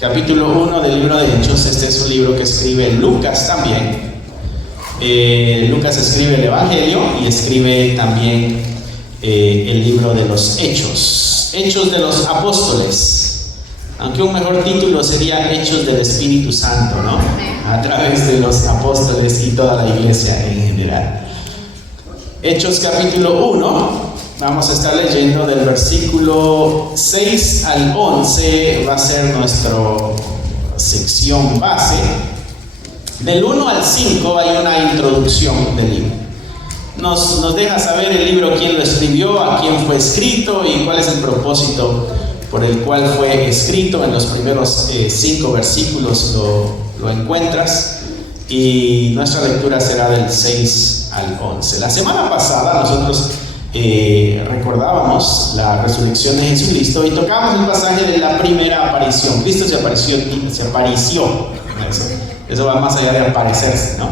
capítulo 1 del libro de Hechos. Este es un libro que escribe Lucas también. Lucas escribe el Evangelio y escribe también el libro de los Hechos de los Apóstoles, aunque un mejor título sería Hechos del Espíritu Santo, ¿no? A través de los apóstoles y toda la iglesia en general. Hechos capítulo 1, vamos a estar leyendo del versículo 6 al 11, va a ser nuestra sección base. Del 1 al 5 hay una introducción del libro. Nos deja saber el libro quién lo escribió, a quién fue escrito y cuál es el propósito por el cual fue escrito. En los primeros 5 versículos lo encuentras, y nuestra lectura será del 6 al 11. La semana pasada nosotros recordábamos la resurrección de Jesucristo y tocamos el pasaje de la primera aparición. Cristo se apareció. Eso va más allá de aparecerse, ¿no?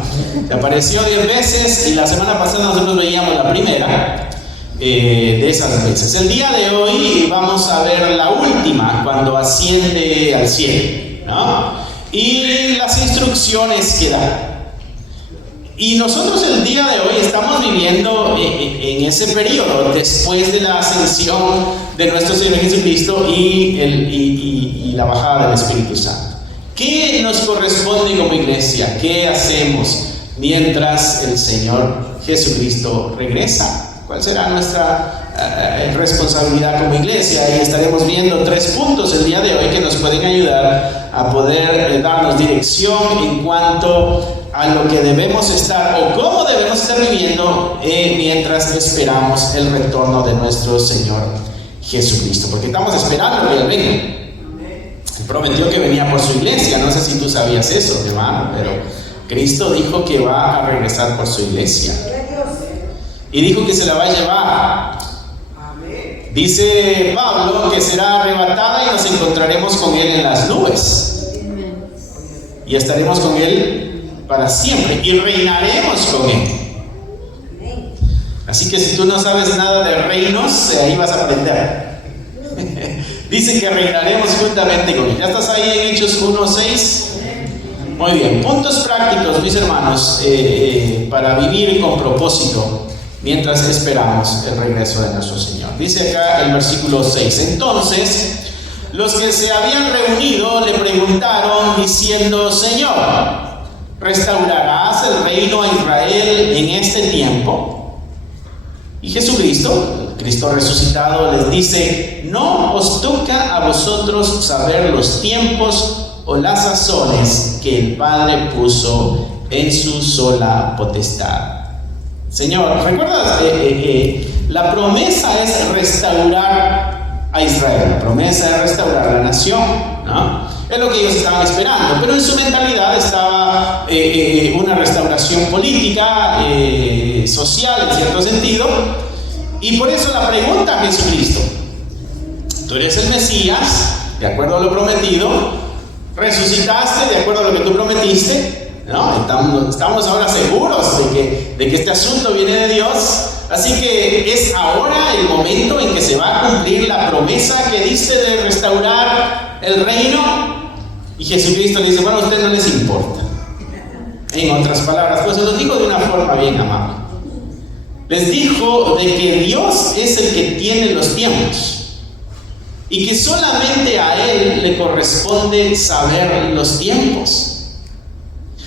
Se apareció 10 veces y la semana pasada nosotros veíamos la primera de esas veces. El día de hoy vamos a ver la última, cuando asciende al cielo, ¿no? Y las instrucciones que da. Y nosotros el día de hoy estamos viviendo en ese periodo después de la ascensión de nuestro Señor Jesucristo y la bajada del Espíritu Santo. ¿Qué nos corresponde como iglesia? ¿Qué hacemos mientras el Señor Jesucristo regresa? ¿Cuál será nuestra responsabilidad como iglesia? Y estaremos viendo 3 puntos el día de hoy que nos pueden ayudar a poder darnos dirección en cuanto a lo que debemos estar o cómo debemos estar viviendo mientras esperamos el retorno de nuestro Señor Jesucristo. Porque estamos esperando que Él venga. Prometió que venía por su iglesia. No sé si tú sabías eso, hermano, pero Cristo dijo que va a regresar por su iglesia y dijo que se la va a llevar. Dice Pablo que será arrebatada y nos encontraremos con Él en las nubes y estaremos con Él para siempre y reinaremos con Él. Así que si tú no sabes nada de reinos, ahí vas a aprender. Dice que reinaremos juntamente con Él. ¿Ya estás ahí en Hechos 1:6? Muy bien. Puntos prácticos, mis hermanos, para vivir con propósito mientras esperamos el regreso de nuestro Señor. Dice acá el versículo 6. Entonces, los que se habían reunido le preguntaron diciendo: Señor, ¿restaurarás el reino a Israel en este tiempo? Y Cristo resucitado les dice: no os toca a vosotros saber los tiempos o las sazones que el Padre puso en su sola potestad. Señor, ¿recuerdas? La promesa es restaurar a Israel, la promesa es restaurar la nación, ¿no? Es lo que ellos estaban esperando, pero en su mentalidad estaba una restauración política, social en cierto sentido. Y por eso la pregunta a Jesucristo: tú eres el Mesías, de acuerdo a lo prometido, resucitaste de acuerdo a lo que tú prometiste, ¿no? Estamos ahora seguros de que este asunto viene de Dios, así que es ahora el momento en que se va a cumplir la promesa que dice de restaurar el reino. Y Jesucristo le dice: bueno, a ustedes no les importa. En otras palabras, pues se los digo de una forma bien amable. Les dijo de que Dios es el que tiene los tiempos y que solamente a Él le corresponde saber los tiempos.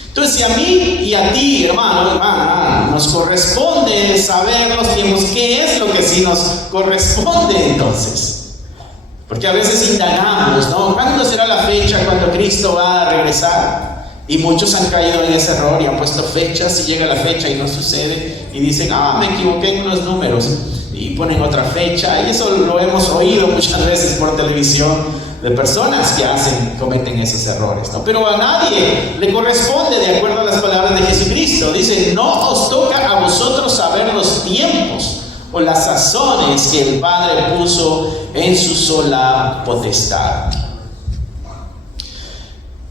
Entonces, si a mí y a ti, hermano, hermana, nos corresponde saber los tiempos, ¿qué es lo que sí nos corresponde entonces? Porque a veces indagamos, ¿no? ¿Cuándo será la fecha cuando Cristo va a regresar? Y muchos han caído en ese error y han puesto fechas, y llega la fecha y no sucede, y dicen: me equivoqué en unos números, y ponen otra fecha. Y eso lo hemos oído muchas veces por televisión de personas que cometen esos errores, ¿no? Pero a nadie le corresponde, de acuerdo a las palabras de Jesucristo. Dice: no os toca a vosotros saber los tiempos o las sazones que el Padre puso en su sola potestad.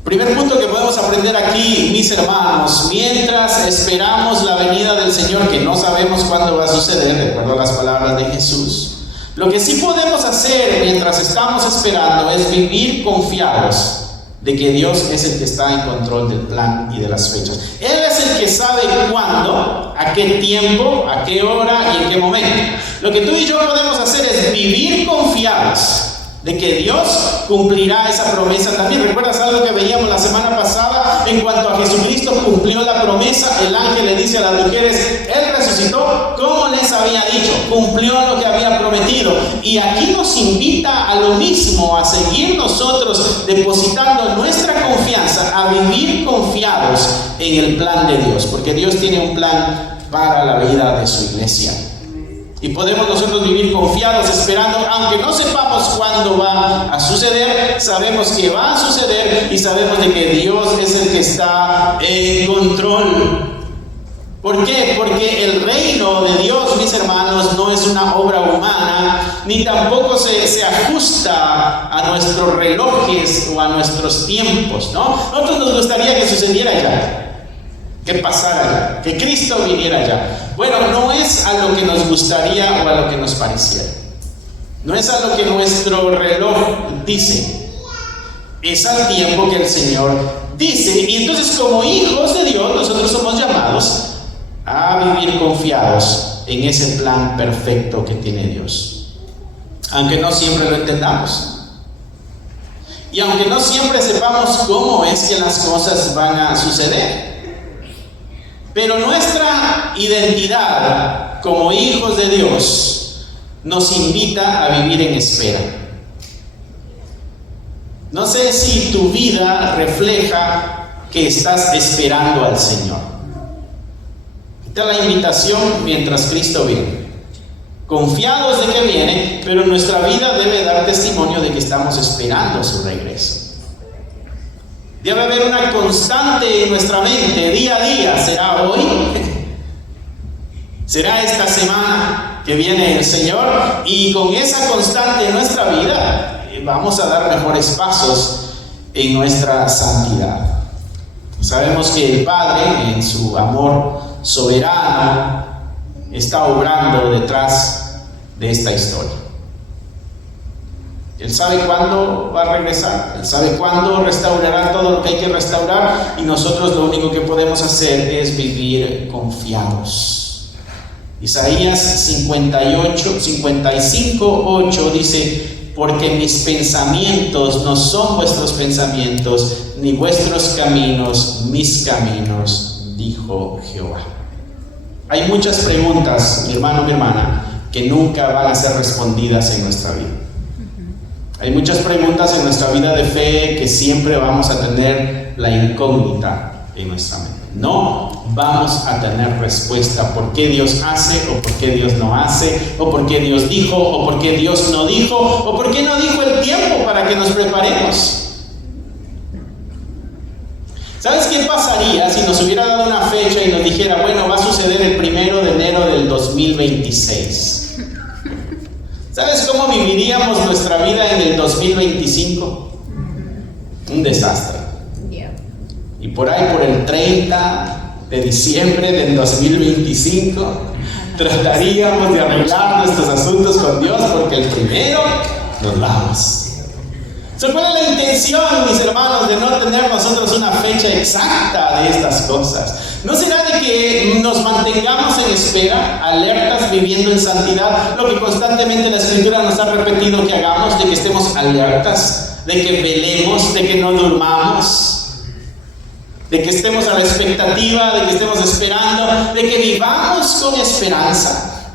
Primer punto que podemos aprender aquí, mis hermanos: mientras esperamos la venida del Señor, que no sabemos cuándo va a suceder, de acuerdo a las palabras de Jesús, lo que sí podemos hacer mientras estamos esperando es vivir confiados de que Dios es el que está en control del plan y de las fechas. Él es el que sabe cuándo, a qué tiempo, a qué hora y en qué momento. Lo que tú y yo podemos hacer es vivir confiados de que Dios cumplirá esa promesa también. ¿Recuerdas algo que veíamos la semana pasada? En cuanto a Jesucristo cumplió la promesa, el ángel le dice a las mujeres, Él resucitó como les había dicho, cumplió lo que había prometido. Y aquí nos invita a lo mismo, a seguir nosotros depositando nuestra confianza, a vivir confiados en el plan de Dios, porque Dios tiene un plan para la vida de su iglesia. Y podemos nosotros vivir confiados, esperando, aunque no sepamos cuándo va a suceder, sabemos que va a suceder y sabemos de que Dios es el que está en control. ¿Por qué? Porque el reino de Dios, mis hermanos, no es una obra humana, ni tampoco se ajusta a nuestros relojes o a nuestros tiempos, ¿no? Nosotros nos gustaría que sucediera ya, que pasara ya, que Cristo viniera ya. Bueno, no es a lo que nos gustaría o a lo que nos pareciera. No es a lo que nuestro reloj dice. Es al tiempo que el Señor dice. Y entonces, como hijos de Dios, nosotros somos llamados a vivir confiados en ese plan perfecto que tiene Dios. Aunque no siempre lo entendamos. Y aunque no siempre sepamos cómo es que las cosas van a suceder. Pero nuestra identidad como hijos de Dios nos invita a vivir en espera. No sé si tu vida refleja que estás esperando al Señor. Esta es la invitación mientras Cristo viene. Confiados de que viene, pero nuestra vida debe dar testimonio de que estamos esperando su regreso. Debe haber una constante en nuestra mente, día a día. ¿Será hoy? ¿Será esta semana que viene el Señor? Y con esa constante en nuestra vida, vamos a dar mejores pasos en nuestra santidad. Sabemos que el Padre, en su amor soberano, está obrando detrás de esta historia. Él sabe cuándo va a regresar, Él sabe cuándo restaurará todo lo que hay que restaurar, y nosotros lo único que podemos hacer es vivir confiados. Isaías 55:8 dice: porque mis pensamientos no son vuestros pensamientos, ni vuestros caminos mis caminos, dijo Jehová. Hay muchas preguntas, mi hermano, mi hermana, que nunca van a ser respondidas en nuestra vida. Hay muchas preguntas en nuestra vida de fe que siempre vamos a tener la incógnita en nuestra mente. No vamos a tener respuesta por qué Dios hace o por qué Dios no hace, o por qué Dios dijo o por qué Dios no dijo, o por qué no dijo el tiempo para que nos preparemos. ¿Sabes qué pasaría si nos hubiera dado una fecha y nos dijera, bueno, va a suceder el 1 de enero del 2026? ¿Sabes cómo viviríamos nuestra vida en el 2025? Un desastre. Y por ahí, por el 30 de diciembre del 2025, trataríamos de arreglar nuestros asuntos con Dios, porque el 1 nos vamos. ¿Cuál es la intención, mis hermanos, de no tener nosotros una fecha exacta de estas cosas? ¿No será de que nos mantengamos en espera, alertas, viviendo en santidad? Lo que constantemente la Escritura nos ha repetido que hagamos, de que estemos alertas, de que velemos, de que no durmamos, de que estemos a la expectativa, de que estemos esperando, de que vivamos con esperanza.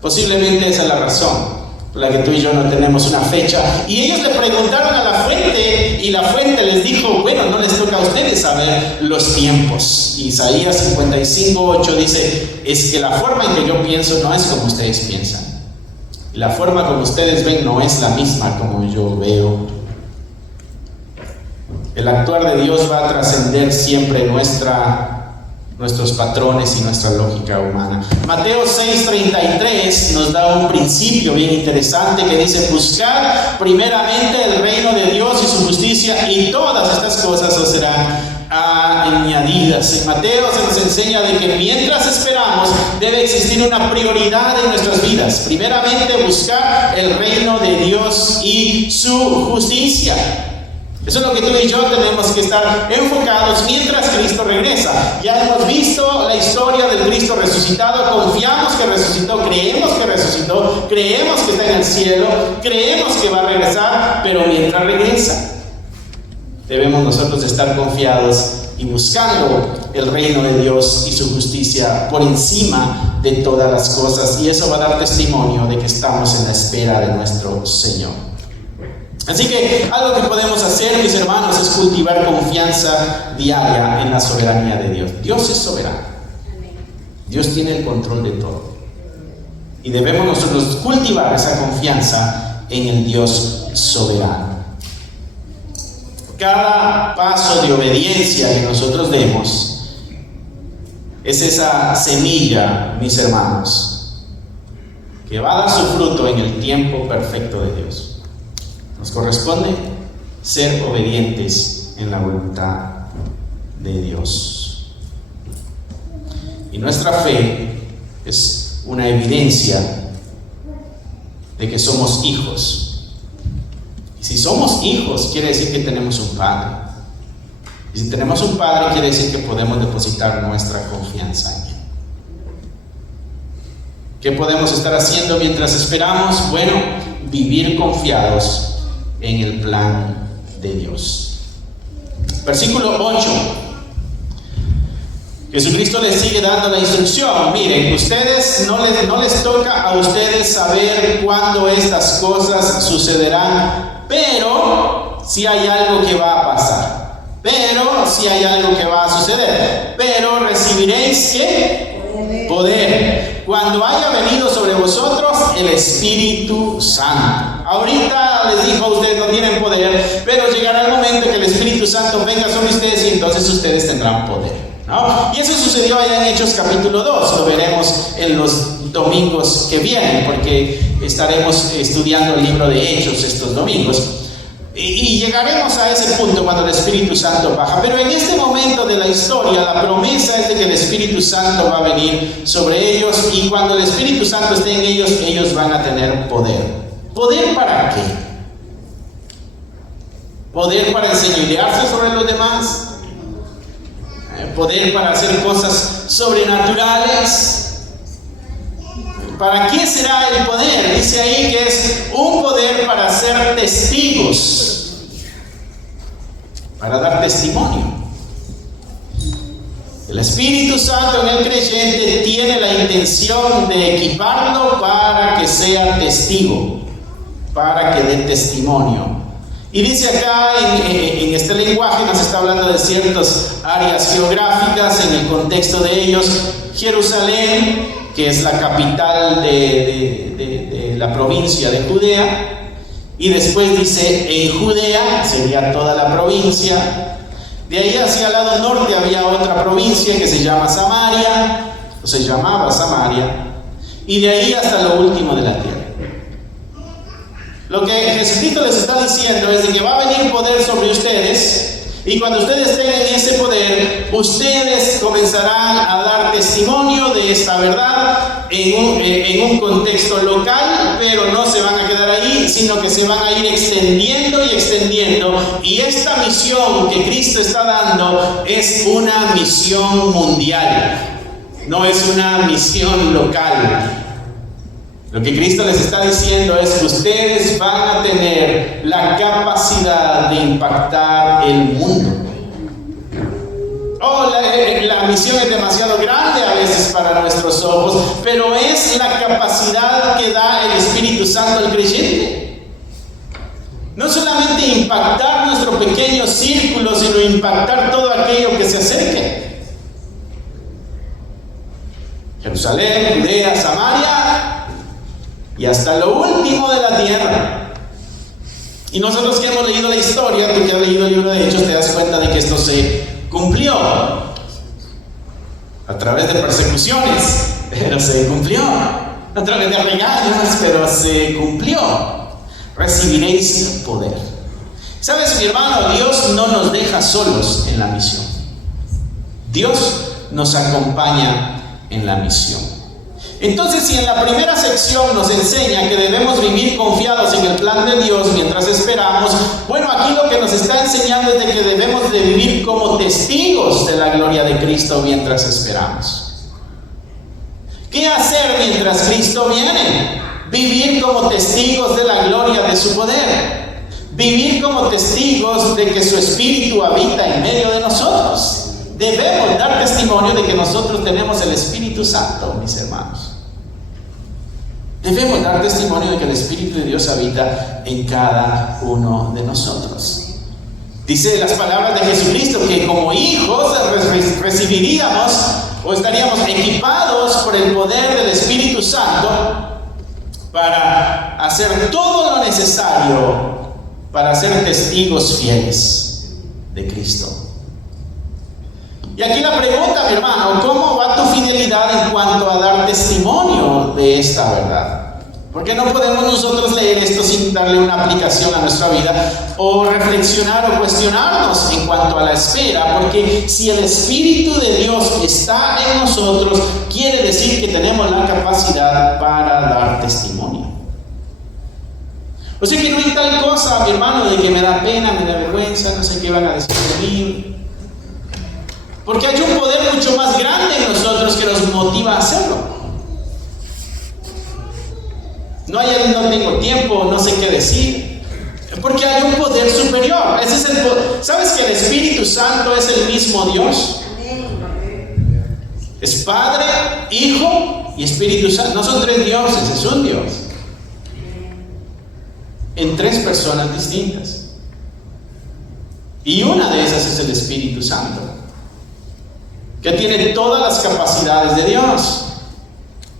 Posiblemente esa es la razón por la que tú y yo no tenemos una fecha. Y ellos le preguntaron a la fuente, y la fuente les dijo, bueno, no les toca a ustedes saber los tiempos. Isaías 55:8 dice, es que la forma en que yo pienso no es como ustedes piensan. La forma como ustedes ven no es la misma como yo veo. El actuar de Dios va a trascender siempre nuestros patrones y nuestra lógica humana. Mateo 6:33 nos da un principio bien interesante que dice: buscad primeramente el reino de Dios y su justicia, y todas estas cosas os serán añadidas. En Mateo se nos enseña de que mientras esperamos debe existir una prioridad en nuestras vidas. Primeramente buscar el reino de Dios y su justicia. Eso es lo que tú y yo tenemos que estar enfocados mientras Cristo regresa. Ya hemos visto la historia del Cristo resucitado, confiamos que resucitó, creemos que está en el cielo, creemos que va a regresar, pero mientras regresa, debemos nosotros estar confiados y buscando el reino de Dios y su justicia por encima de todas las cosas. Y eso va a dar testimonio de que estamos en la espera de nuestro Señor. Así que algo que podemos hacer, mis hermanos, es cultivar confianza diaria en la soberanía de Dios. Dios es soberano. Dios tiene el control de todo. Y debemos nosotros cultivar esa confianza en el Dios soberano. Cada paso de obediencia que nosotros demos es esa semilla, mis hermanos, que va a dar su fruto en el tiempo perfecto de Dios. Nos corresponde ser obedientes en la voluntad de Dios. Y nuestra fe es una evidencia de que somos hijos. Y si somos hijos, quiere decir que tenemos un Padre. Y si tenemos un Padre, quiere decir que podemos depositar nuestra confianza en Él. ¿Qué podemos estar haciendo mientras esperamos? Bueno, vivir confiados en el plan de Dios. Versículo 8. Jesucristo les sigue dando la instrucción. Miren, ustedes no les toca a ustedes saber cuándo estas cosas sucederán, pero si hay algo que va a pasar. Pero si hay algo que va a suceder. Pero recibiréis ¿qué? Poder. Cuando haya venido sobre vosotros el Espíritu Santo. Ahorita les dijo, ustedes no tienen poder, pero llegará el momento que el Espíritu Santo venga sobre ustedes y entonces ustedes tendrán poder, ¿no? Y eso sucedió allá en Hechos capítulo 2, lo veremos en los domingos que vienen, porque estaremos estudiando el libro de Hechos estos domingos. Y llegaremos a ese punto cuando el Espíritu Santo baja. Pero en este momento de la historia, la promesa es de que el Espíritu Santo va a venir sobre ellos, y cuando el Espíritu Santo esté en ellos, ellos van a tener poder. ¿Poder para qué? ¿Poder para enseñorearse sobre los demás? ¿Poder para hacer cosas sobrenaturales? ¿Para qué será el poder? Dice ahí que es un poder para ser testigos, para dar testimonio. El Espíritu Santo en el creyente tiene la intención de equiparlo para que sea testigo, para que dé testimonio. Y dice acá en este lenguaje, nos está hablando de ciertas áreas geográficas, en el contexto de ellos, Jerusalén, que es la capital de la provincia de Judea, y después dice en Judea, sería toda la provincia. De ahí hacia el lado norte había otra provincia que se llama Samaria, o se llamaba Samaria, y de ahí hasta lo último de la tierra. Lo que Jesucristo les está diciendo es de que va a venir poder sobre ustedes, y cuando ustedes tengan ese poder, ustedes comenzarán a dar testimonio de esta verdad en un contexto local, pero no se van a quedar ahí, sino que se van a ir extendiendo y extendiendo. Y esta misión que Cristo está dando es una misión mundial, no es una misión local. Lo que Cristo les está diciendo es que ustedes van a tener la capacidad de impactar el mundo. La misión es demasiado grande a veces para nuestros ojos, pero es la capacidad que da el Espíritu Santo al creyente. No solamente impactar nuestro pequeño círculo, sino impactar todo aquello que se acerque. Jerusalén, Judea, Samaria, y hasta lo último de la tierra. Y nosotros que hemos leído la historia, tú que has leído el libro de Hechos, te das cuenta de que esto se cumplió a través de persecuciones, pero se cumplió. A través de regaños, pero se cumplió. Recibiréis poder. ¿Sabes, mi hermano? Dios no nos deja solos en la misión. Dios nos acompaña en la misión. Entonces, si en la primera sección nos enseña que debemos vivir confiados en el plan de Dios mientras esperamos, bueno, aquí lo que nos está enseñando es de que debemos de vivir como testigos de la gloria de Cristo mientras esperamos. ¿Qué hacer mientras Cristo viene? Vivir como testigos de la gloria de su poder. Vivir como testigos de que su Espíritu habita en medio de nosotros. Debemos dar testimonio de que nosotros tenemos el Espíritu Santo, mis hermanos. Debemos dar testimonio de que el Espíritu de Dios habita en cada uno de nosotros. Dice las palabras de Jesucristo que como hijos recibiríamos o estaríamos equipados por el poder del Espíritu Santo para hacer todo lo necesario para ser testigos fieles de Cristo. Y aquí la pregunta, mi hermano, ¿cómo va tu fidelidad en cuanto a dar testimonio de esta verdad? Porque no podemos nosotros leer esto sin darle una aplicación a nuestra vida o reflexionar o cuestionarnos en cuanto a la espera, porque si el Espíritu de Dios está en nosotros, quiere decir que tenemos la capacidad para dar testimonio. O sea que no hay tal cosa, mi hermano, de que me da pena, me da vergüenza, no sé qué van a decir de mí. Porque hay un poder mucho más grande en nosotros que nos motiva a hacerlo. No tengo tiempo, no sé qué decir. Porque hay un poder superior. Ese es el poder. ¿Sabes que el Espíritu Santo es el mismo Dios? Es Padre, Hijo y Espíritu Santo. No son tres dioses, es un Dios. En tres personas distintas. Y una de esas es el Espíritu Santo, que tiene todas las capacidades de Dios.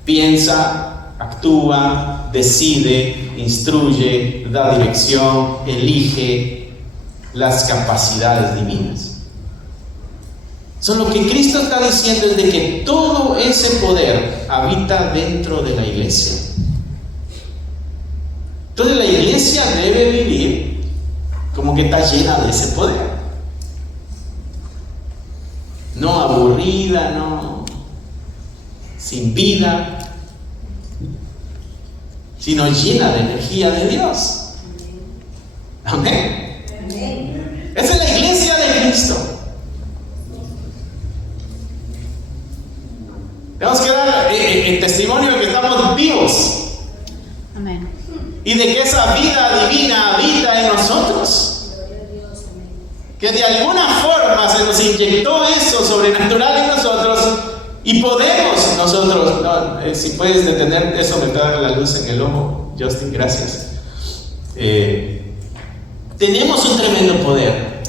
Piensa, actúa, decide, instruye, da dirección, elige las capacidades divinas. Lo que Cristo está diciendo es de que todo ese poder habita dentro de la iglesia. Entonces la iglesia debe vivir como que está llena de ese poder. No aburrida, no sin vida, sino llena de energía de Dios. Amén. Esa es la iglesia de Cristo. Tenemos que dar el testimonio de que estamos vivos. Amén. Y de que esa vida divina habita en nosotros. Que de alguna forma se nos inyectó eso sobrenatural en nosotros y podemos nosotros, si puedes detener eso, me está dando la luz en el ojo, Justin, gracias. Tenemos un tremendo poder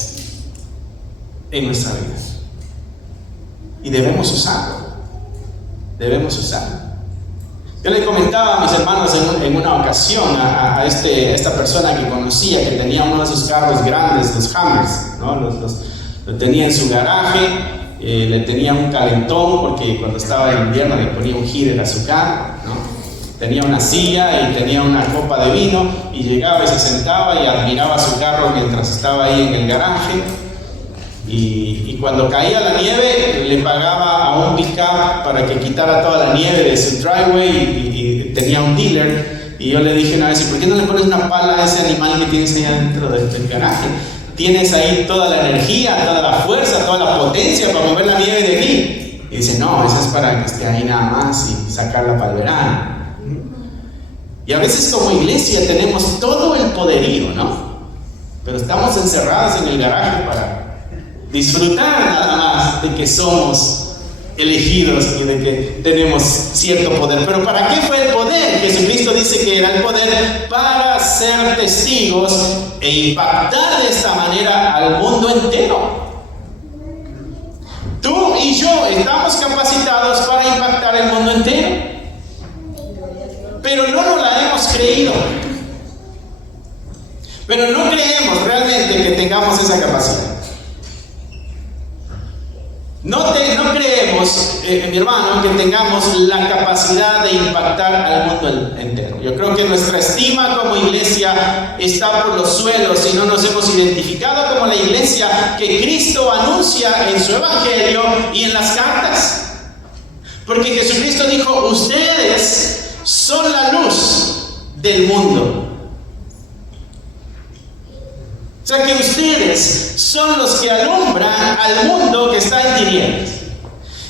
en nuestra vida y debemos usarlo. Yo le comentaba a mis hermanos en una ocasión a esta persona que conocía, que tenía uno de esos carros grandes, los Hammers, ¿no? Lo tenía en su garaje, le tenía un calentón porque cuando estaba en invierno le ponía un heater a su carro, ¿no? Tenía una silla y tenía una copa de vino y llegaba y se sentaba y admiraba su carro mientras estaba ahí en el garaje. Y cuando caía la nieve, le pagaba a un pick-up para que quitara toda la nieve de su driveway y tenía un dealer. Y yo le dije una vez, ¿y por qué no le pones una pala a ese animal que tienes ahí adentro del garaje? Tienes ahí toda la energía, toda la fuerza, toda la potencia para mover la nieve de aquí. Y dice, no, eso es para que esté ahí nada más y sacarla para el verano. Y a veces como iglesia tenemos todo el poderío, ¿no? Pero estamos encerrados en el garaje para disfrutar nada más de que somos elegidos y de que tenemos cierto poder. Pero ¿para qué fue el poder? Jesucristo dice que era el poder para ser testigos e impactar de esta manera al mundo entero. Tú y yo estamos capacitados para impactar el mundo entero, pero no nos la hemos creído. Pero no creemos realmente que tengamos esa capacidad. No creemos, mi hermano, que tengamos la capacidad de impactar al mundo entero. Yo creo que nuestra estima como iglesia está por los suelos y no nos hemos identificado como la iglesia que Cristo anuncia en su evangelio y en las cartas. Porque Jesucristo dijo, ustedes son la luz del mundo. O sea que ustedes son los que alumbran al mundo que está en tinieblas.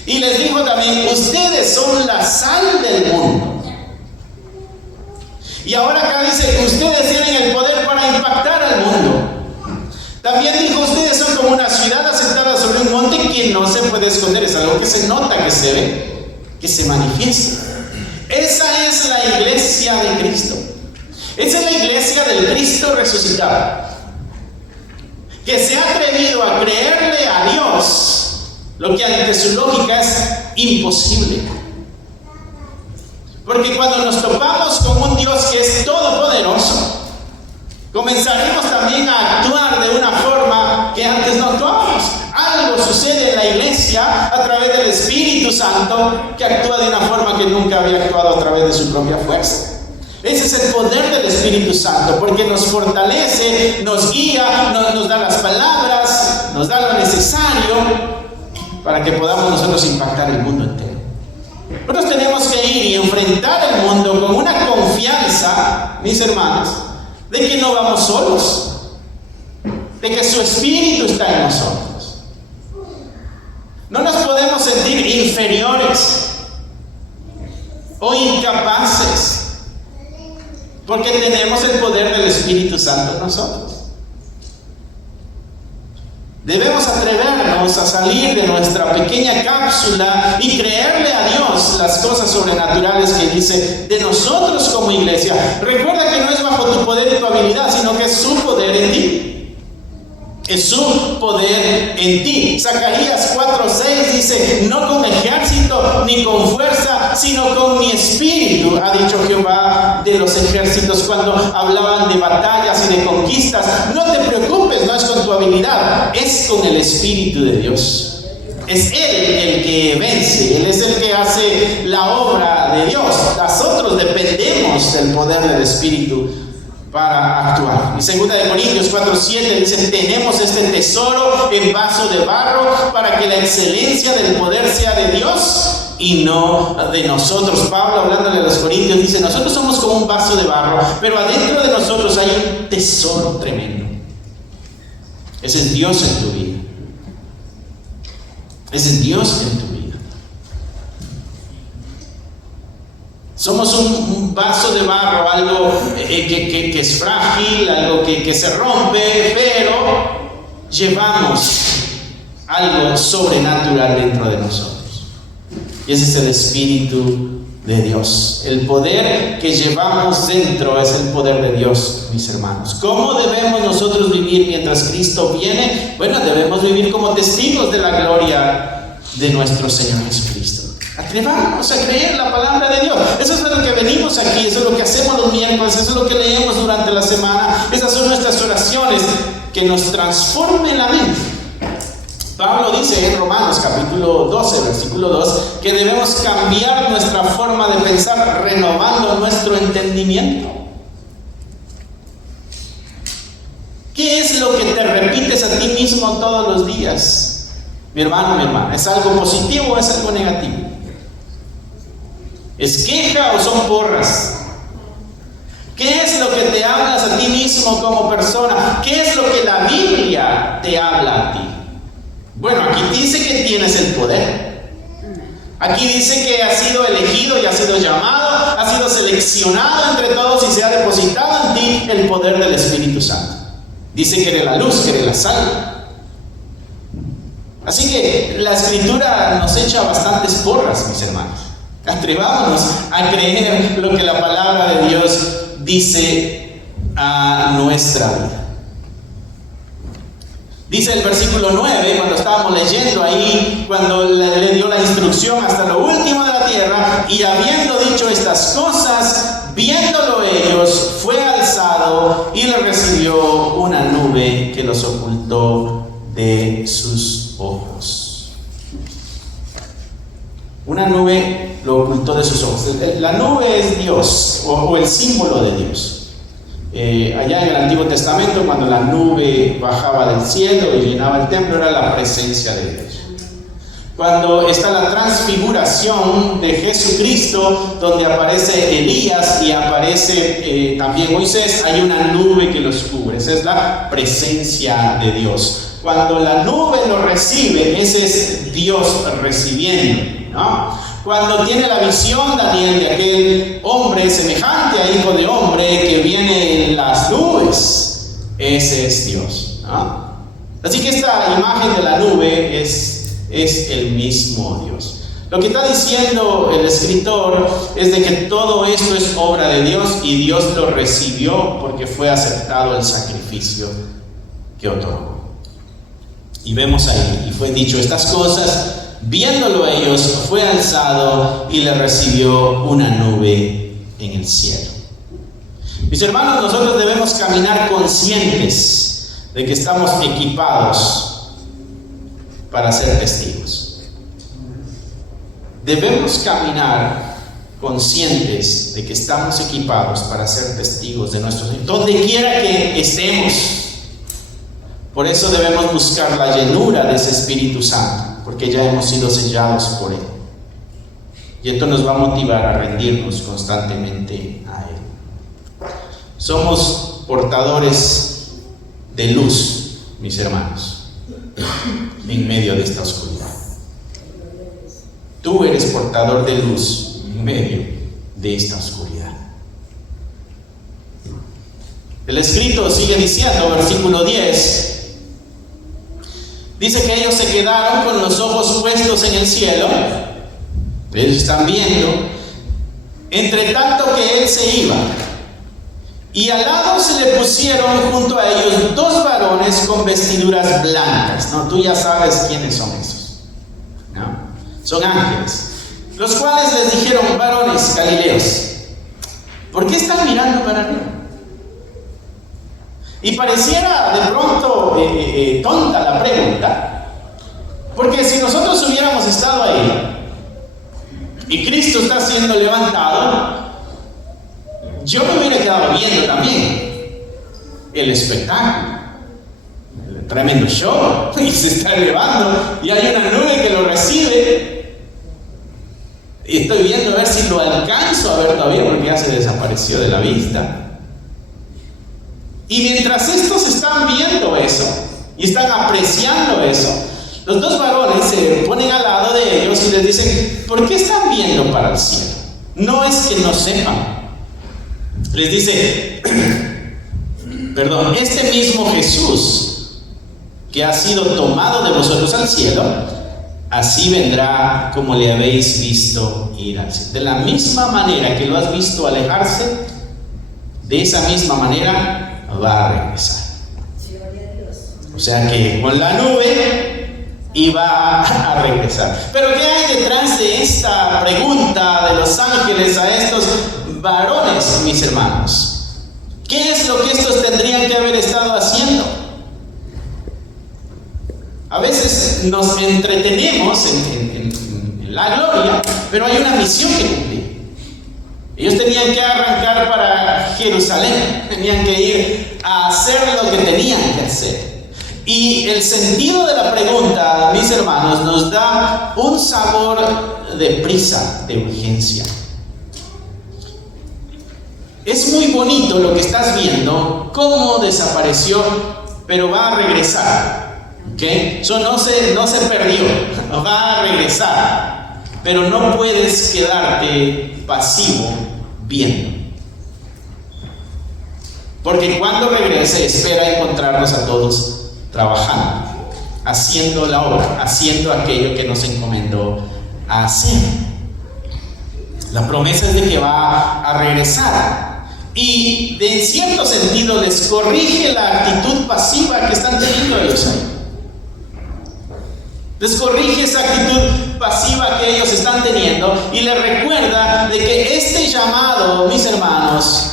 Y les dijo también, ustedes son la sal del mundo. Y ahora acá dice, ustedes tienen el poder para impactar al mundo. También dijo, ustedes son como una ciudad asentada sobre un monte que no se puede esconder. Es algo que se nota, que se ve, que se manifiesta. Esa es la iglesia de Cristo. Esa es la iglesia del Cristo resucitado, que se ha atrevido a creerle a Dios lo que ante su lógica es imposible. Porque cuando nos topamos con un Dios que es todopoderoso, comenzaremos también a actuar de una forma que antes no actuábamos. Algo sucede en la iglesia a través del Espíritu Santo, que actúa de una forma que nunca había actuado a través de su propia fuerza. Ese es el poder del Espíritu Santo, porque nos fortalece, nos guía, nos da las palabras, nos da lo necesario para que podamos nosotros impactar el mundo entero. Nosotros tenemos que ir y enfrentar el mundo con una confianza, mis hermanos, de que no vamos solos, de que su Espíritu está en nosotros. No nos podemos sentir inferiores o incapaces, porque tenemos el poder del Espíritu Santo en nosotros. Debemos atrevernos a salir de nuestra pequeña cápsula y creerle a Dios las cosas sobrenaturales que dice de nosotros como iglesia. Recuerda que no es bajo tu poder y tu habilidad, sino que es su poder en ti. Es su poder en ti. Zacarías 4:6 dice, no con ejército ni con fuerza, sino con mi espíritu, ha dicho Jehová de los ejércitos, cuando hablaban de batallas y de conquistas. No te preocupes, no es con tu habilidad, es con el Espíritu de Dios. Es Él el que vence, Él es el que hace la obra de Dios. Nosotros dependemos del poder del Espíritu para actuar. Y 2 Corintios 4:7 dice, tenemos este tesoro en vaso de barro para que la excelencia del poder sea de Dios y no de nosotros. Pablo, hablándole a los corintios, dice, nosotros somos como un vaso de barro, pero adentro de nosotros hay un tesoro tremendo. Ese es Dios en tu vida. Ese es Dios en tu vida. Somos un vaso de barro, algo que es frágil, algo que se rompe, pero llevamos algo sobrenatural dentro de nosotros. Y ese es el Espíritu de Dios. El poder que llevamos dentro es el poder de Dios, mis hermanos. ¿Cómo debemos nosotros vivir mientras Cristo viene? Bueno, debemos vivir como testigos de la gloria de nuestro Señor Jesucristo. Atrevámonos a creer la palabra de Dios. Eso es lo que venimos aquí, eso es lo que hacemos los miércoles, eso es lo que leemos durante la semana. Esas son nuestras oraciones que nos transformen la mente. Pablo dice en Romanos capítulo 12, versículo 2, que debemos cambiar nuestra forma de pensar renovando nuestro entendimiento. ¿Qué es lo que te repites a ti mismo todos los días? Mi hermano, mi hermana, ¿es algo positivo o es algo negativo? ¿Es queja o son porras? ¿Qué es lo que te hablas a ti mismo como persona? ¿Qué es lo que la Biblia te habla a ti? Bueno, aquí dice que tienes el poder. Aquí dice que has sido elegido y has sido llamado, has sido seleccionado entre todos y se ha depositado en ti el poder del Espíritu Santo. Dice que eres la luz, que eres la sal. Así que la Escritura nos echa bastantes porras, mis hermanos. Atrevámonos a creer lo que la palabra de Dios dice a nuestra vida. Dice el versículo 9, cuando estábamos leyendo ahí, cuando le dio la instrucción hasta lo último de la tierra, y habiendo dicho estas cosas, viéndolo ellos, fue alzado y le recibió una nube que los ocultó de sus ojos. Una nube lo ocultó de sus ojos. La nube es Dios, o el símbolo de Dios. Allá en el Antiguo Testamento, cuando la nube bajaba del cielo y llenaba el templo, era la presencia de Dios. cuando está la transfiguración de Jesucristo, donde aparece Elías y aparece también Moisés, hay una nube que los cubre. Esa es la presencia de Dios. Cuando la nube lo recibe, ese es Dios recibiendo, ¿no? Cuando tiene la visión Daniel de aquel hombre semejante a hijo de hombre que viene en las nubes, ese es Dios, ¿no? Así que esta imagen de la nube es el mismo Dios. Lo que está diciendo el escritor es de que todo esto es obra de Dios y Dios lo recibió porque fue aceptado el sacrificio que otorgó. Y vemos ahí, y fue dicho estas cosas, viéndolo ellos, fue alzado y le recibió una nube en el cielo. Mis hermanos, nosotros debemos caminar conscientes de que estamos equipados para ser testigos. Debemos caminar conscientes de que estamos equipados para ser testigos de nuestro Señor, donde quiera que estemos. Por eso debemos buscar la llenura de ese Espíritu Santo, porque ya hemos sido sellados por Él. Y esto nos va a motivar a rendirnos constantemente a Él. Somos portadores de luz, mis hermanos, en medio de esta oscuridad. Tú eres portador de luz en medio de esta oscuridad. El escrito sigue diciendo, versículo 10, dice que ellos se quedaron con los ojos puestos en el cielo. Ellos están viendo, entre tanto que él se iba. Y al lado se le pusieron junto a ellos dos varones con vestiduras blancas. No, tú ya sabes quiénes son esos, ¿no? Son ángeles, los cuales les dijeron: varones galileos, ¿por qué están mirando para arriba? Y pareciera de pronto tonta la pregunta, porque si nosotros hubiéramos estado ahí y Cristo está siendo levantado, yo me hubiera quedado viendo también el espectáculo, el tremendo show, y se está elevando y hay una nube que lo recibe. Y estoy viendo a ver si lo alcanzo a ver todavía, porque ya se desapareció de la vista. Y mientras estos están viendo eso y están apreciando eso, los dos varones se ponen al lado de ellos y les dicen: ¿por qué están viendo para el cielo? No es que no sepan. Les dice: perdón, este mismo Jesús que ha sido tomado de vosotros al cielo, así vendrá como le habéis visto ir al cielo. De la misma manera que lo has visto alejarse, de esa misma manera va a regresar. O sea que con la nube iba a regresar. Pero ¿qué hay detrás de esta pregunta de los ángeles a estos varones, mis hermanos? ¿Qué es lo que estos tendrían que haber estado haciendo? A veces nos entretenemos en la gloria, pero hay una misión que cumplir. Ellos tenían que arrancar para Jerusalén, tenían que ir a hacer lo que tenían que hacer. Y el sentido de la pregunta, mis hermanos, nos da un sabor de prisa, de urgencia. Es muy bonito lo que estás viendo, cómo desapareció, pero va a regresar. ¿Okay? Eso no se perdió, va a regresar. Pero no puedes quedarte pasivo viendo. Porque cuando regrese espera encontrarnos a todos trabajando, haciendo la obra, haciendo aquello que nos encomendó a hacer. La promesa es de que va a regresar. Y en cierto sentido les corrige la actitud pasiva que están teniendo ellos ahí. Les corrige esa actitud pasiva que ellos están teniendo y les recuerda de que este llamado, mis hermanos,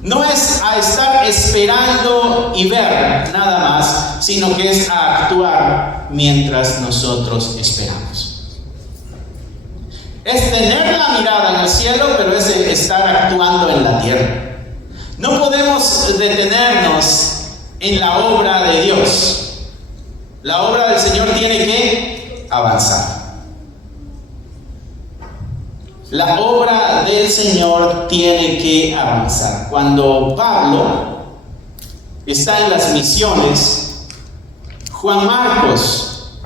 no es a estar esperando y ver nada más, sino que es a actuar mientras nosotros esperamos. Es tener la mirada en el cielo, pero es estar actuando en la tierra. No podemos detenernos en la obra de Dios. La obra del Señor tiene que avanzar. La obra del Señor tiene que avanzar. Cuando Pablo está en las misiones, Juan Marcos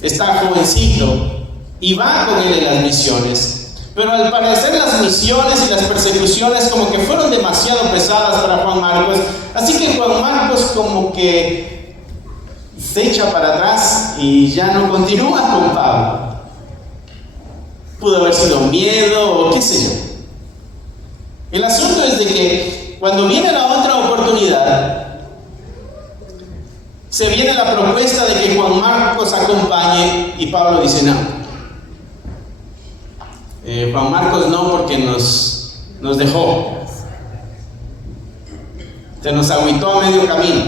está jovencito y va con él en las misiones. Pero al parecer las misiones y las persecuciones como que fueron demasiado pesadas para Juan Marcos. Así que Juan Marcos como que se echa para atrás y ya no continúa con Pablo. Pudo haber sido miedo o qué sé yo. El asunto es de que cuando viene la otra oportunidad, se viene la propuesta de que Juan Marcos acompañe y Pablo dice no. Juan Marcos no, porque nos dejó. Se nos agüitó a medio camino.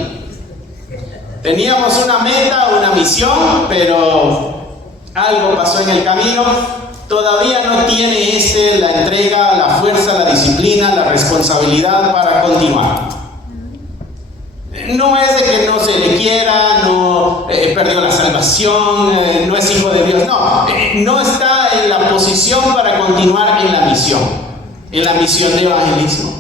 Teníamos una meta, una misión, pero algo pasó en el camino. Todavía no tiene la entrega, la fuerza, la disciplina, la responsabilidad para continuar. No es de que no se le quiera, no perdió la salvación, no es hijo de Dios. No está en la posición para continuar en la misión de evangelismo.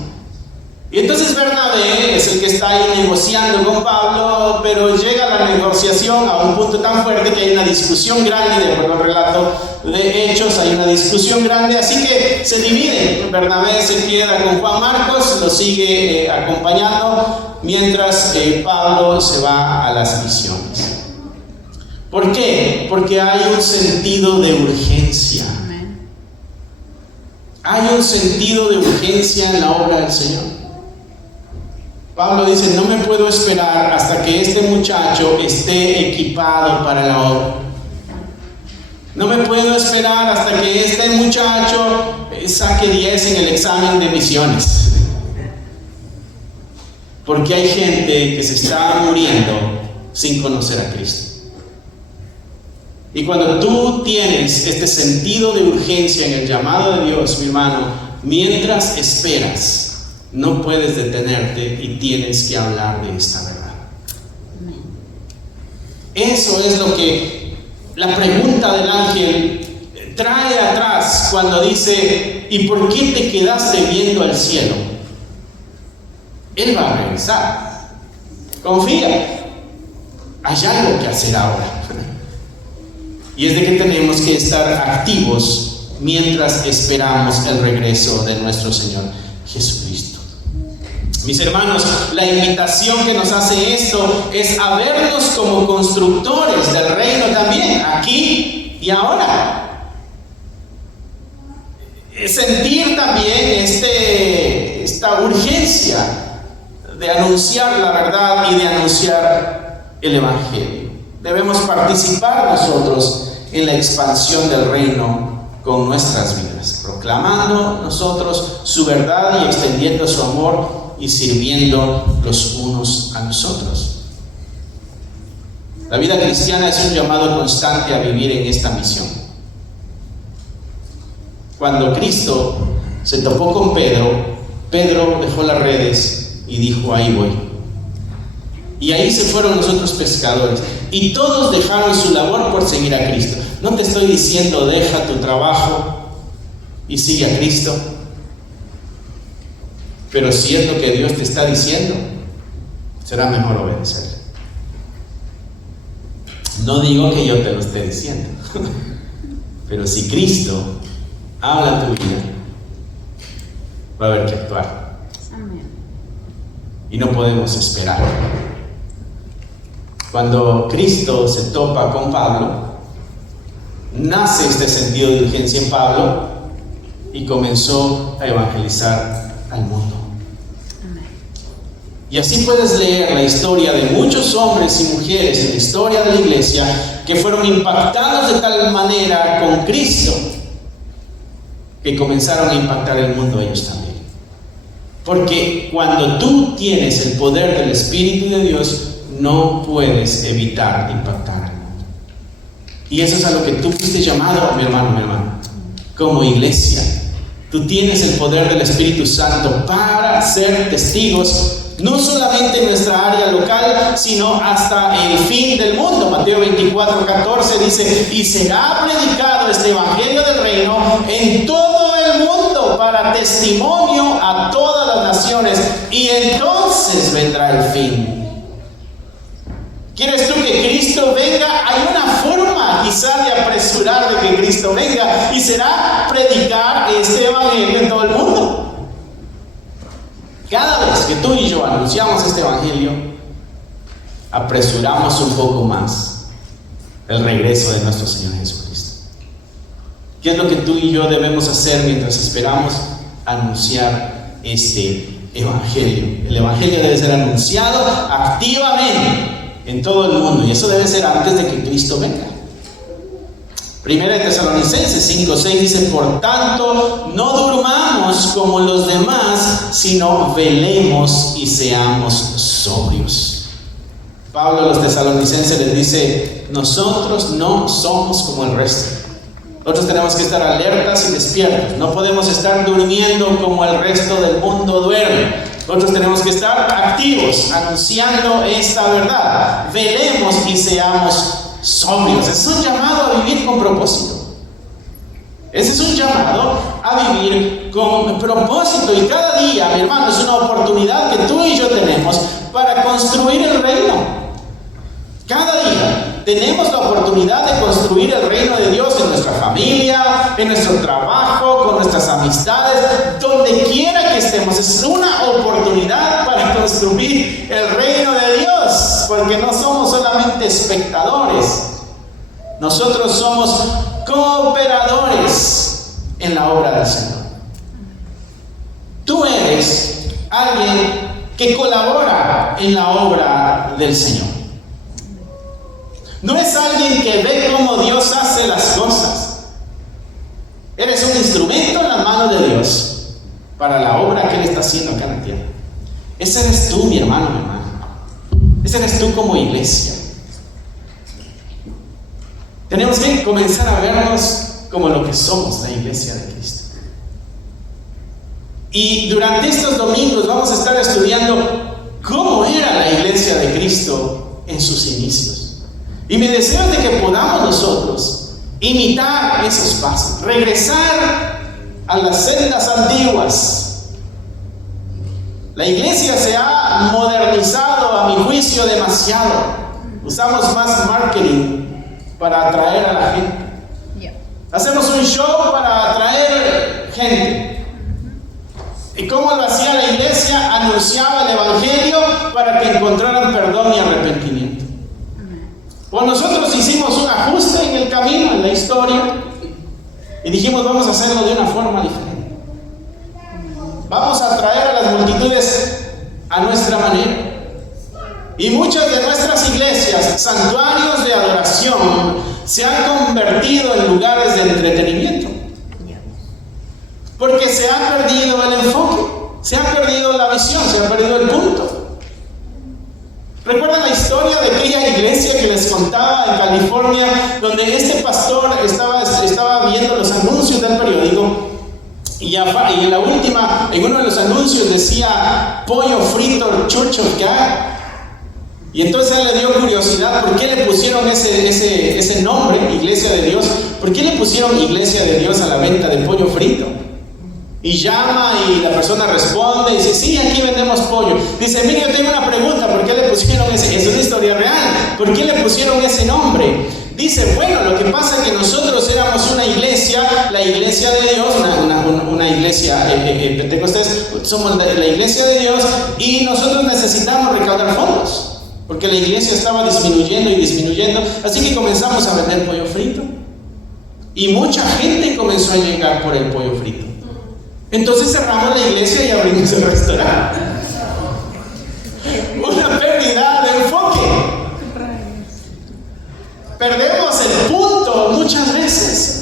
Y entonces Bernabé es el que está ahí negociando con Pablo, pero llega la negociación a un punto tan fuerte que hay una discusión grande, de acuerdo al relato de Hechos, hay una discusión grande, así que se dividen. Bernabé se queda con Juan Marcos, lo sigue acompañando, mientras Pablo se va a las misiones. ¿Por qué? Porque hay un sentido de urgencia. Hay un sentido de urgencia en la obra del Señor. Pablo dice, no me puedo esperar hasta que este muchacho esté equipado para la obra. No me puedo esperar hasta que este muchacho saque 10 en el examen de misiones. Porque hay gente que se está muriendo sin conocer a Cristo. Y cuando tú tienes este sentido de urgencia en el llamado de Dios, mi hermano, mientras esperas, no puedes detenerte y tienes que hablar de esta verdad. Eso es lo que la pregunta del ángel trae atrás cuando dice, ¿y por qué te quedaste viendo al cielo? Él va a regresar. Confía. Hay algo que hacer ahora. Y es de que tenemos que estar activos mientras esperamos el regreso de nuestro Señor Jesucristo. Mis hermanos, la invitación que nos hace esto es a vernos como constructores del reino también, aquí y ahora. Sentir también esta urgencia de anunciar la verdad y de anunciar el Evangelio. Debemos participar nosotros en la expansión del reino con nuestras vidas, proclamando nosotros su verdad y extendiendo su amor y sirviendo los unos a los otros. La vida cristiana es un llamado constante a vivir en esta misión. Cuando Cristo se topó con Pedro, Pedro dejó las redes y dijo, ahí voy. Y ahí se fueron los otros pescadores. Y todos dejaron su labor por seguir a Cristo. No te estoy diciendo deja tu trabajo y sigue a Cristo. Pero si es lo que Dios te está diciendo, será mejor obedecer. No digo que yo te lo esté diciendo. Pero si Cristo habla tu vida, va a haber que actuar. Y no podemos esperar. Cuando Cristo se topa con Pablo, nace este sentido de urgencia en Pablo y comenzó a evangelizar al mundo. Y así puedes leer la historia de muchos hombres y mujeres en la historia de la iglesia que fueron impactados de tal manera con Cristo que comenzaron a impactar el mundo ellos también. Porque cuando tú tienes el poder del Espíritu de Dios, no puedes evitar impactar al mundo. Y eso es a lo que tú fuiste llamado, mi hermano, como iglesia. Tú tienes el poder del Espíritu Santo para ser testigos, no solamente en nuestra área local, sino hasta el fin del mundo. Mateo 24:14 dice, y será predicado este evangelio del reino en todo para testimonio a todas las naciones, y entonces vendrá el fin. ¿Quieres tú que Cristo venga? Hay una forma quizá de apresurar de que Cristo venga, y será predicar este evangelio en todo el mundo. Cada vez que tú y yo anunciamos este evangelio, apresuramos un poco más el regreso de nuestro Señor Jesucristo. ¿Qué es lo que tú y yo debemos hacer mientras esperamos anunciar este evangelio? El evangelio debe ser anunciado activamente en todo el mundo, y eso debe ser antes de que Cristo venga. Primera de Tesalonicenses 5:6 dice: por tanto, no durmamos como los demás, sino velemos y seamos sobrios. Pablo a los tesalonicenses les dice: nosotros no somos como el resto. Nosotros tenemos que estar alertas y despiertos. No podemos estar durmiendo como el resto del mundo duerme. Nosotros tenemos que estar activos, anunciando esta verdad. Velemos y seamos sobrios. Es un llamado a vivir con propósito. Ese es un llamado a vivir con propósito. Y cada día, mi hermano, es una oportunidad que tú y yo tenemos para construir el reino. Cada día tenemos la oportunidad de construir el reino de Dios en nuestra familia, en nuestro trabajo, con nuestras amistades, donde quiera que estemos. Es una oportunidad para construir el reino de Dios, porque no somos solamente espectadores, nosotros somos cooperadores en la obra del Señor. Tú eres alguien que colabora en la obra del Señor. No es alguien que ve cómo Dios hace las cosas. Eres un instrumento en la mano de Dios para la obra que Él está haciendo acá en la tierra. Ese eres tú, mi hermano, mi hermana. Ese eres tú como iglesia. Tenemos que comenzar a vernos como lo que somos, la iglesia de Cristo. Y durante estos domingos vamos a estar estudiando cómo era la iglesia de Cristo en sus inicios. Y mi deseo es de que podamos nosotros imitar esos pasos, regresar a las sendas antiguas. La iglesia se ha modernizado, a mi juicio, demasiado. Usamos más marketing para atraer a la gente. Hacemos un show para atraer gente. ¿Y cómo lo hacía la iglesia? Anunciaba el evangelio para que encontraran perdón y arrepentimiento. Pues nosotros hicimos un ajuste en el camino, en la historia, y dijimos: vamos a hacerlo de una forma diferente. Vamos a atraer a las multitudes a nuestra manera. Y muchas de nuestras iglesias, santuarios de adoración, se han convertido en lugares de entretenimiento. Porque se ha perdido el enfoque, se ha perdido la visión, se ha perdido el punto. ¿Recuerdan la historia de aquella iglesia que les contaba en California, donde este pastor estaba viendo los anuncios del periódico y en la última, en uno de los anuncios decía pollo frito Church of God? Y entonces a él le dio curiosidad, ¿por qué le pusieron ese nombre, Iglesia de Dios? ¿Por qué le pusieron Iglesia de Dios a la venta de pollo frito? Y llama y la persona responde y dice: sí, aquí vendemos pollo. Dice: mire, yo tengo una pregunta, ¿por qué le pusieron ese? Es una historia real. ¿Por qué le pusieron ese nombre? Dice: bueno, lo que pasa es que nosotros éramos una iglesia, la iglesia de Dios, una iglesia pentecostés, somos la iglesia de Dios, y nosotros necesitamos recaudar fondos, porque la iglesia estaba disminuyendo y disminuyendo, así que comenzamos a vender pollo frito. Y mucha gente comenzó a llegar por el pollo frito. Entonces cerramos la iglesia y abrimos el restaurante. Una pérdida de enfoque. Perdemos el punto muchas veces.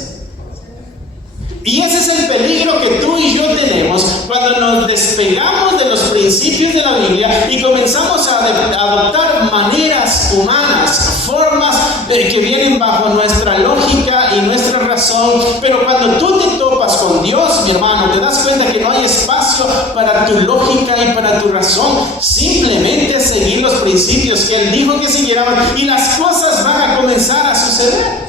Y ese es el peligro que tú y yo tenemos cuando nos despegamos de los principios de la Biblia y comenzamos a adoptar maneras humanas, formas que vienen bajo nuestra lógica y nuestra razón. Pero cuando tú te topas con Dios, mi hermano, te das cuenta que no hay espacio para tu lógica y para tu razón. Simplemente seguir los principios que Él dijo que siguiéramos y las cosas van a comenzar a suceder.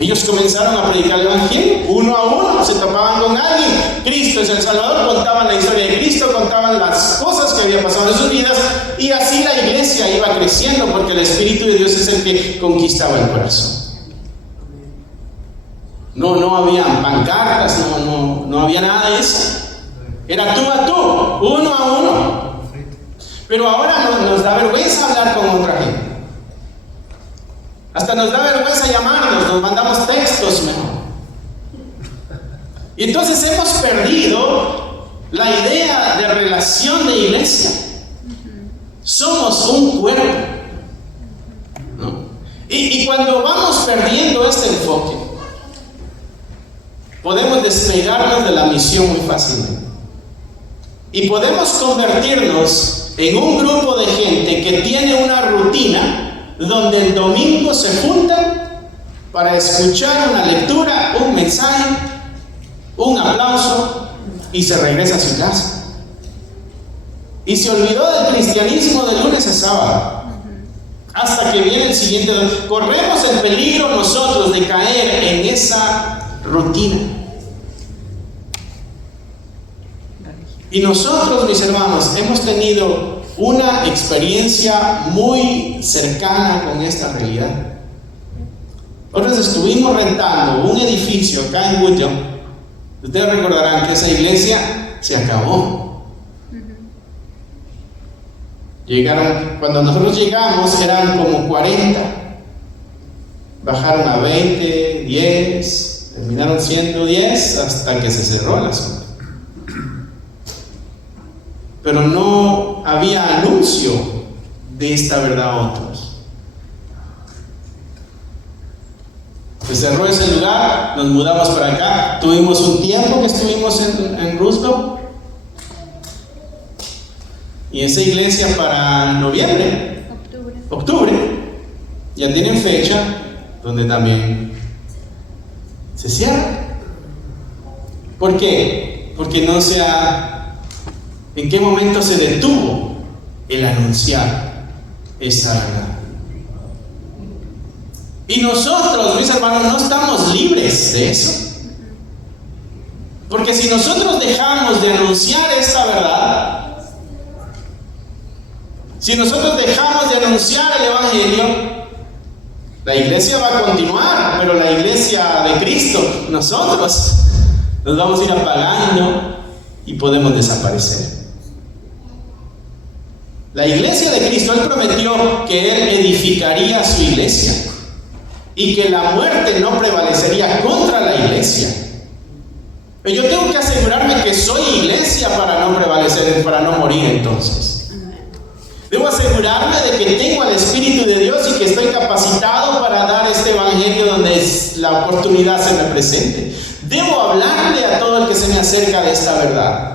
Ellos comenzaron a predicar el evangelio, uno a uno, se topaban con alguien. Cristo es el Salvador, contaban la historia de Cristo, contaban las cosas que habían pasado en sus vidas, y así la iglesia iba creciendo, porque el Espíritu de Dios es el que conquistaba el corazón. No había pancartas, no había nada de eso. Era tú a tú, uno a uno. Pero ahora nos da vergüenza hablar con otra gente. Hasta nos da vergüenza llamarnos, nos mandamos textos mejor. Y entonces hemos perdido la idea de relación de iglesia. Somos un cuerpo, ¿no? Y cuando vamos perdiendo este enfoque, podemos despegarnos de la misión muy fácilmente. Y podemos convertirnos en un grupo de gente que tiene una rutina donde el domingo se juntan para escuchar una lectura, un mensaje, un aplauso, y se regresa a su casa. Y se olvidó del cristianismo de lunes a sábado, hasta que viene el siguiente domingo. Corremos el peligro nosotros de caer en esa rutina. Y nosotros, mis hermanos, hemos tenido una experiencia muy cercana con esta realidad. Nosotros estuvimos rentando un edificio acá en Woodlawn. Ustedes recordarán que esa iglesia se acabó. Cuando nosotros llegamos eran como 40. Bajaron a 20, 10, terminaron siendo 10 hasta que se cerró el asunto. Pero no había anuncio de esta verdad a otros. Se cerró ese lugar, nos mudamos para acá, tuvimos un tiempo que estuvimos en Roosevelt, y esa iglesia para octubre, ya tienen fecha donde también se cierra. ¿Por qué? Porque no se ha... ¿En qué momento se detuvo el anunciar esta verdad? Y nosotros, mis hermanos, no estamos libres de eso. Porque si nosotros dejamos de anunciar esta verdad, si nosotros dejamos de anunciar el evangelio, la iglesia va a continuar, pero la iglesia de Cristo, nosotros, nos vamos a ir apagando y podemos desaparecer. La iglesia de Cristo, Él prometió que Él edificaría su iglesia y que la muerte no prevalecería contra la iglesia. Pero yo tengo que asegurarme que soy iglesia para no prevalecer, para no morir entonces. Debo asegurarme de que tengo al Espíritu de Dios y que estoy capacitado para dar este evangelio donde la oportunidad se me presente. Debo hablarle a todo el que se me acerca de esta verdad.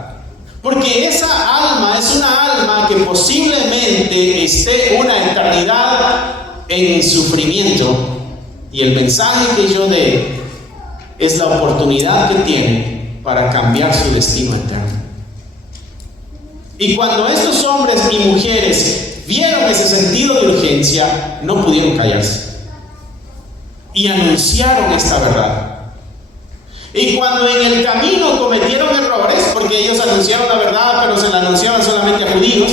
Porque esa alma es una alma que posiblemente esté una eternidad en sufrimiento, y el mensaje que yo dé es la oportunidad que tiene para cambiar su destino eterno. Y cuando estos hombres y mujeres vieron ese sentido de urgencia, no pudieron callarse y anunciaron esta verdad. Y cuando en el camino cometieron errores, porque ellos anunciaron la verdad, pero se la anunciaban solamente a judíos,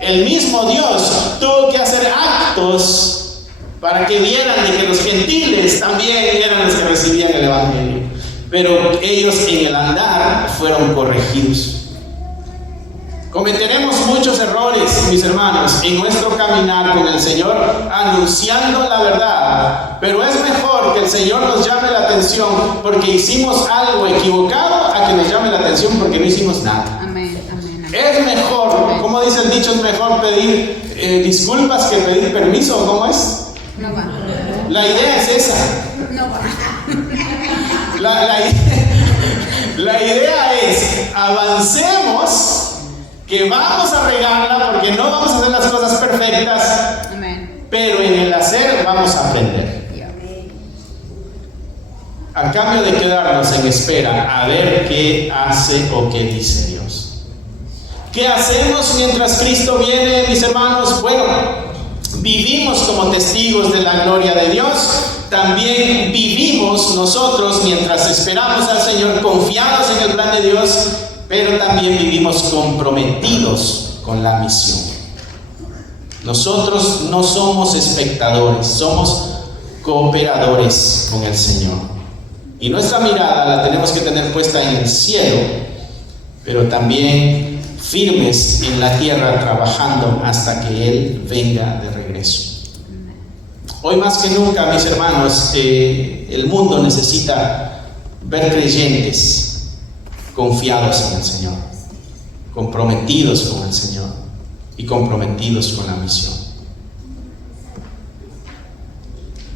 el mismo Dios tuvo que hacer actos para que vieran de que los gentiles también eran los que recibían el evangelio. Pero ellos en el andar fueron corregidos. Cometeremos muchos errores, mis hermanos, en nuestro caminar con el Señor, anunciando la verdad. Pero es mejor que el Señor nos llame la atención porque hicimos algo equivocado a que nos llame la atención porque no hicimos nada. Amén, amén, amén. Es mejor, como dice el dicho, es mejor pedir disculpas que pedir permiso. ¿Cómo es? No va. La idea es esa. No va. La idea es avancemos, que vamos a regarla porque no vamos a hacer las cosas perfectas. Amén. Pero en el hacer vamos a aprender. A cambio de quedarnos en espera a ver qué hace o qué dice Dios. ¿Qué hacemos mientras Cristo viene, mis hermanos? Bueno, vivimos como testigos de la gloria de Dios, también vivimos nosotros mientras esperamos al Señor, confiados en el plan de Dios, pero también vivimos comprometidos con la misión. Nosotros no somos espectadores, somos cooperadores con el Señor. Y nuestra mirada la tenemos que tener puesta en el cielo, pero también firmes en la tierra, trabajando hasta que Él venga de regreso. Hoy más que nunca, mis hermanos, el mundo necesita ver creyentes confiados en el Señor, comprometidos con el Señor y comprometidos con la misión.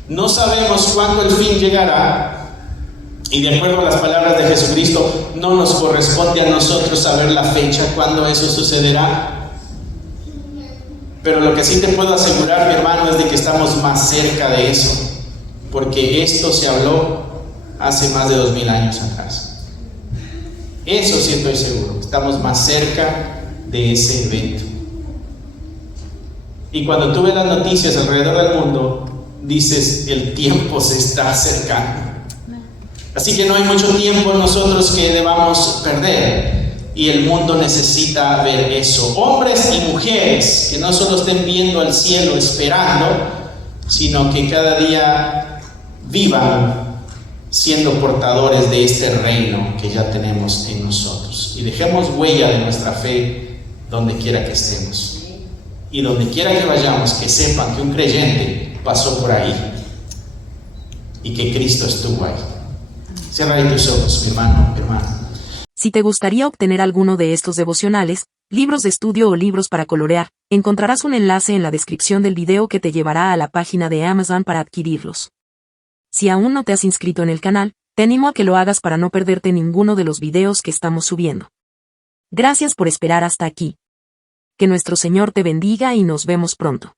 No sabemos cuándo el fin llegará, y de acuerdo a las palabras de Jesucristo, no nos corresponde a nosotros saber la fecha cuándo eso sucederá. Pero lo que sí te puedo asegurar, mi hermano, es de que estamos más cerca de eso, porque esto se habló hace más de 2000 años atrás. Eso sí estoy seguro, estamos más cerca de ese evento. Y cuando tú ves las noticias alrededor del mundo, dices, el tiempo se está acercando. Así que no hay mucho tiempo nosotros que debamos perder. Y el mundo necesita ver eso. Hombres y mujeres que no solo estén viendo al cielo esperando, sino que cada día vivan siendo portadores de este reino que ya tenemos en nosotros. Y dejemos huella de nuestra fe donde quiera que estemos. Y donde quiera que vayamos, que sepan que un creyente pasó por ahí y que Cristo estuvo ahí. Cierra ahí tus ojos, mi hermano, mi hermana. Si te gustaría obtener alguno de estos devocionales, libros de estudio o libros para colorear, encontrarás un enlace en la descripción del video que te llevará a la página de Amazon para adquirirlos. Si aún no te has inscrito en el canal, te animo a que lo hagas para no perderte ninguno de los videos que estamos subiendo. Gracias por esperar hasta aquí. Que nuestro Señor te bendiga y nos vemos pronto.